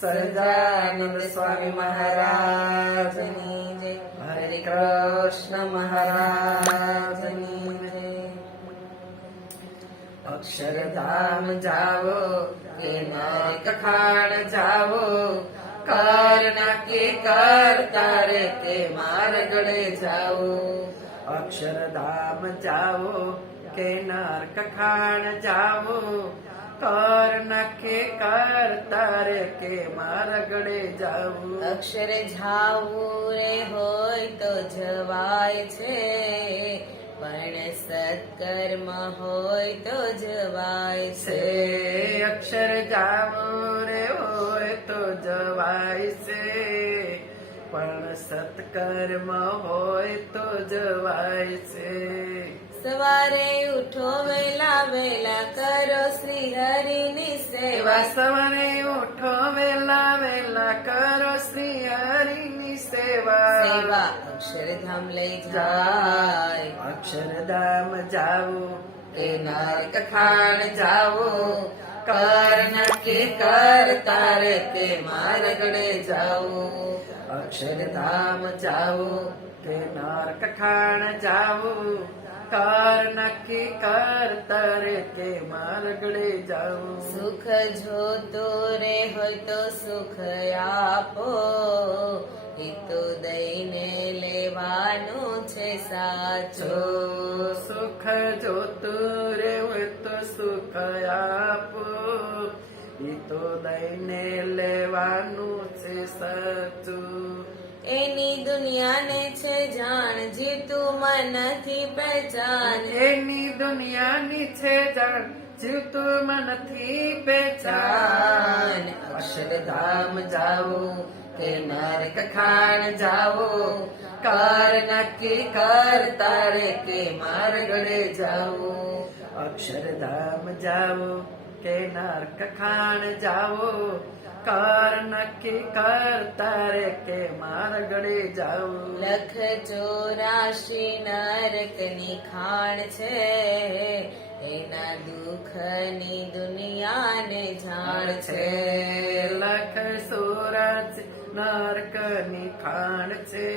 સહજાનંદ સ્વામી મહારાજની જય. હરે કૃષ્ણ મહારાજની જય. અક્ષરધામ જાવો કે નરકખાણ જાવો, કર નક્કી કરતા રે તે માર્ગડે જાવો. અક્ષરધામ જાવો કે નરકખાણ જાવો, કર નક્કી કરતા રે કે માર્ગડે જાવું. અક્ષરે જાવું રે હોય તો જવાય છે, પણ સત્કર્મ હોય તો જવાય છે. અક્ષર જાવું રે હોય તો જવાય છે, પણ સત્કર્મ હોય તો જવાય છે. સવારે ઉઠો વેલા વેલા કરો શ્રી હરિની સેવા. સવારે ઉઠો વેલા વેલા કરો શ્રી હરિની સેવા. સેવા અક્ષરધામ લઈ જાય. અક્ષરધામ જાવું કે નરકખાણ જાવું, કર નક્કી કરતા રે તે માર્ગડે જાવું. અક્ષરધામ જાવું કે નરકખાણ જાવું, કર નક્કી કરતા રે તે માર્ગડે જાવું. સુખ જોતો રે હોય તો સુખ આપો, એ તો દઈને લેવાનું છે સાચું. સુખ જોતું રે હોય તો સુખ આપો, એ તો દઈને લેવાનું છે સાચું. એની દુનિયાને છે જાણ, જીતું મનથી પહેચાન. એની દુનિયાની છે જાણ, જીવતું મનથી પહેચાન. અક્ષરધામ જાવું કે નરકખાણ જાવું, કર નક્કી કરતા રે કે માર્ગડે જાવું. અક્ષરધામ જાવું કે નરકખાણ જાવું, કર નક્કી કરતા રે કે માર્ગડે જાવું. 184 નરકની ખાણ છે, એના દુઃખની દુનિયાને જાણ છે. 184 નરકની ખાણ છે,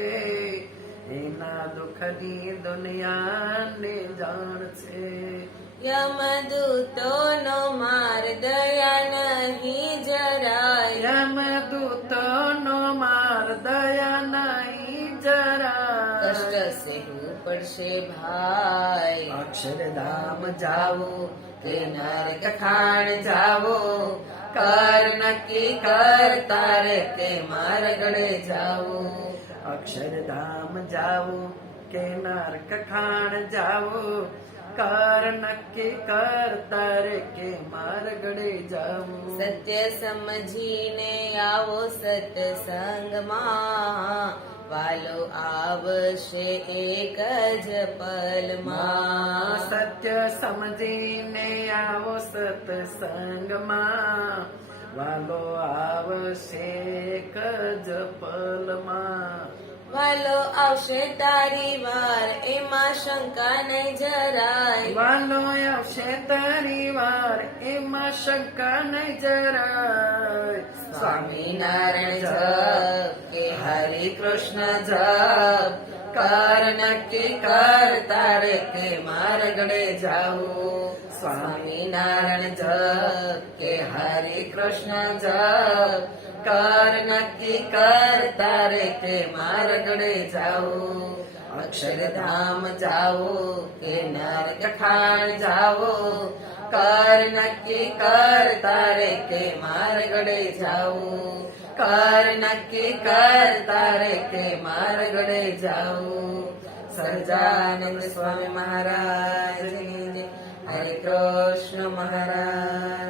એના દુઃખની દુનિયાને જાણ છે. યમદૂતોનો માર દયા નહીં જરાય. યમદૂતોનો માર દયા નહીં જરાય. કષ્ટ સહેવું પડશે ભાઈ. અક્ષરધામ જાવું કે નરકખાણ જાવું, કર નક્કી કરતા રે તે માર્ગડે જાવું. અક્ષરધામ જાવું કે નરકખાણ જાવું, કર નક્કી કરતા રે કે માર્ગડે જાવું. સત્ય સમજીને આવો સત્સંગમાં, વાલો આવશે એક જ પલમાં. સત્ય સમજીને આવો સત્સંગમાં, વાલો આવશે એક જ પલમાં. વાલો આવશે તારી વાર, એમાં શંકા નહીં જરાય. વાલો આવશે તારી વાર, એમાં શંકા નહીં જરાય. સ્વામિનારાયણ જપ કે હરે કૃષ્ણ જપ, કર નક્કી કરતા રે કે માર્ગડે જાવું. સ્વામિનારાયણ જપ કે હરે કૃષ્ણ જપ, કર નક્કી કરતા રે તે માર્ગડે જાવું. અક્ષરધામ જાવું કે નરકખાણ જાવું, કર નક્કી કરતા રે કે માર્ગડે જાવું. કર નક્કી કરતા રે કે માર્ગડે જાવું. સહજાનંદ સ્વામી મહારાજની જય. હરે કૃષ્ણ મહારાજ.